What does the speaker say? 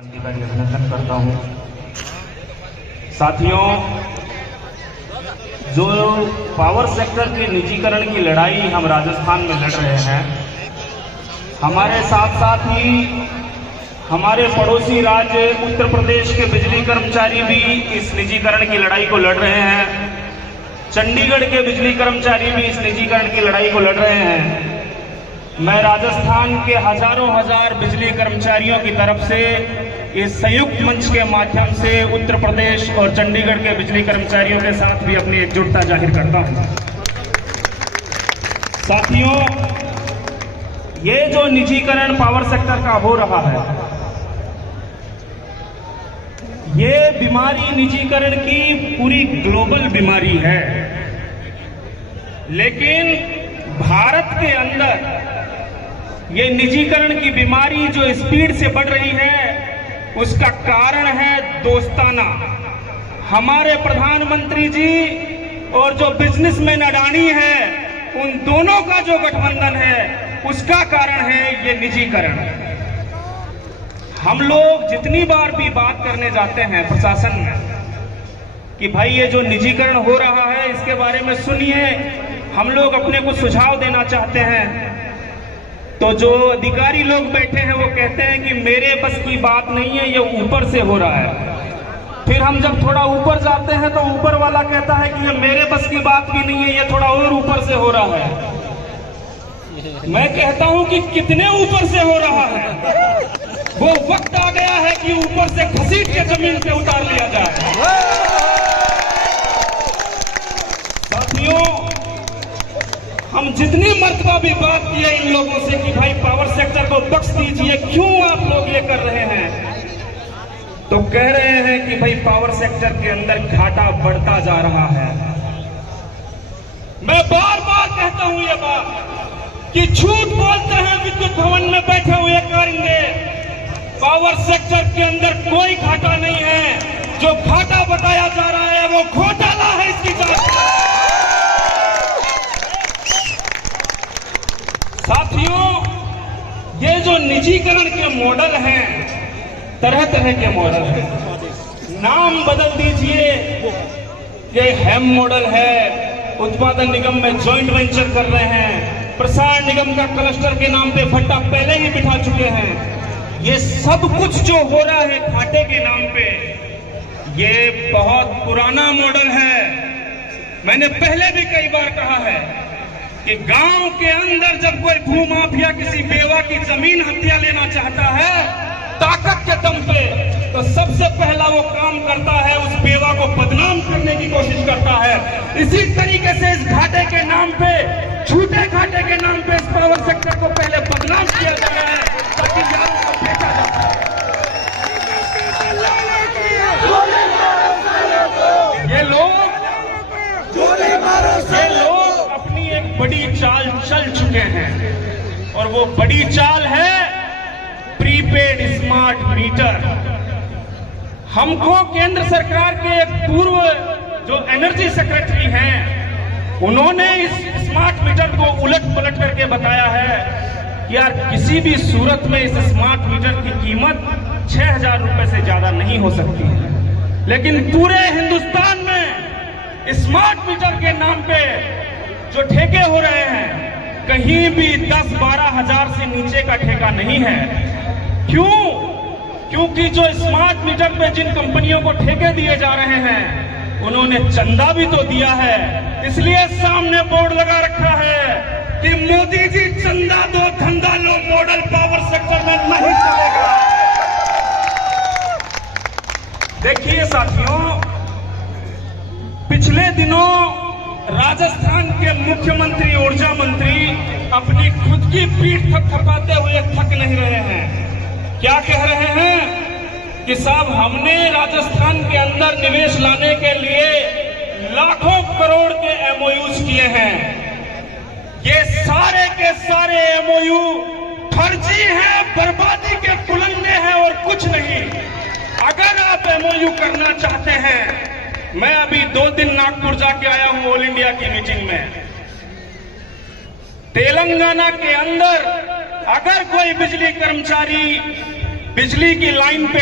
क्रांतिकारी अभिनंदन करता हूं। साथियों, जो पावर सेक्टर के निजीकरण की लड़ाई हम राजस्थान में लड़ रहे हैं, हमारे साथ साथ ही हमारे पड़ोसी राज्य उत्तर प्रदेश के बिजली कर्मचारी भी इस निजीकरण की लड़ाई को लड़ रहे हैं। चंडीगढ़ के बिजली कर्मचारी भी इस निजीकरण की लड़ाई को लड़ रहे हैं। मैं राजस्थान के हजारों हजार बिजली कर्मचारियों की तरफ से इस संयुक्त मंच के माध्यम से उत्तर प्रदेश और चंडीगढ़ के बिजली कर्मचारियों के साथ भी अपनी एकजुटता जाहिर करता हूं। साथियों, ये जो निजीकरण पावर सेक्टर का हो रहा है, ये बीमारी निजीकरण की पूरी ग्लोबल बीमारी है, लेकिन भारत के अंदर ये निजीकरण की बीमारी जो स्पीड से बढ़ रही है, उसका कारण है दोस्ताना। हमारे प्रधानमंत्री जी और जो बिजनेसमैन अडानी है, उन दोनों का जो गठबंधन है, उसका कारण है ये निजीकरण। हम लोग जितनी बार भी बात करने जाते हैं प्रशासन में कि भाई ये जो निजीकरण हो रहा है, इसके बारे में सुनिए, हम लोग अपने को सुझाव देना चाहते हैं, तो जो अधिकारी लोग बैठे हैं वो कहते हैं कि मेरे बस की बात नहीं है, ये ऊपर से हो रहा है। फिर हम जब थोड़ा ऊपर जाते हैं तो ऊपर वाला कहता है कि ये मेरे बस की बात भी नहीं है, ये थोड़ा और ऊपर से हो रहा है। मैं कहता हूं कि कितने ऊपर से हो रहा है? वो वक्त आ गया है कि ऊपर से घसीट के जमीन पे उतार लिया जाए। साथियों, हम जितनी मर्तबा भी बात की है इन लोगों से कि भाई पावर सेक्टर को बख्श दीजिए, क्यों आप लोग ये कर रहे हैं, तो कह रहे हैं कि भाई पावर सेक्टर के अंदर घाटा बढ़ता जा रहा है। मैं बार बार कहता हूं ये बात कि झूठ बोलते हैं विद्युत भवन में बैठे हुए करेंगे। पावर सेक्टर के अंदर कोई घाटा नहीं है। जो घाटा बताया जा रहा है वो घोटाला है, इसकी जांच। साथियों, ये जो निजीकरण के मॉडल हैं, तरह तरह के मॉडल हैं, नाम बदल दीजिए। ये हैम मॉडल है, उत्पादन निगम में जॉइंट वेंचर कर रहे हैं, प्रसारण निगम का क्लस्टर के नाम पे भट्टा पहले ही बिठा चुके हैं। ये सब कुछ जो हो रहा है घाटे के नाम पे, ये बहुत पुराना मॉडल है। मैंने पहले भी कई बार कहा है कि गांव के अंदर जब कोई भूमाफिया किसी बेवा की जमीन हत्या लेना चाहता है ताकत के दम पे, तो सबसे पहला वो काम करता है उस बेवा को बदनाम करने की कोशिश करता है। इसी तरीके से इस घाटे के नाम पे, झूठे घाटे के नाम पे, इस पावर सेक्टर को पहले बदनाम किया जा रहा है ताकि यारों को बेचा जा सके। ये लोग अपनी एक बड़ी चाल चल चुके हैं, और वो बड़ी चाल है प्रीपेड स्मार्ट मीटर। हमको केंद्र सरकार के एक पूर्व जो एनर्जी सेक्रेटरी हैं, उन्होंने इस स्मार्ट मीटर को उलट पलट करके बताया है कि यार किसी भी सूरत में इस स्मार्ट मीटर की कीमत 6,000 रुपए से ज्यादा नहीं हो सकती है। लेकिन पूरे हिंदुस्तान में स्मार्ट मीटर के नाम पे जो ठेके हो रहे हैं, कहीं भी 10-12 हजार से नीचे का ठेका नहीं है। क्यों? क्योंकि जो स्मार्ट मीटर पे जिन कंपनियों को ठेके दिए जा रहे हैं, उन्होंने चंदा भी तो दिया है। इसलिए सामने बोर्ड लगा रखा है कि मोदी जी चंदा दो धंधा लो मॉडल पावर सेक्टर में नहीं चलेगा। देखिए साथियों, पिछले दिनों राजस्थान के मुख्यमंत्री, ऊर्जा मंत्री अपनी खुद की पीठ थपथपाते हुए थक नहीं रहे हैं। क्या कह रहे हैं कि साहब हमने राजस्थान के अंदर निवेश लाने के लिए लाखों करोड़ के एमओयूज किए हैं। ये सारे के सारे एमओयू फर्जी हैं, बर्बादी के पुलंदे हैं और कुछ नहीं। अगर आप एमओयू करना चाहते हैं, मैं अभी 2 दिन नागपुर जाके आया हूं ऑल इंडिया की मीटिंग में। तेलंगाना के अंदर अगर कोई बिजली कर्मचारी बिजली की लाइन पे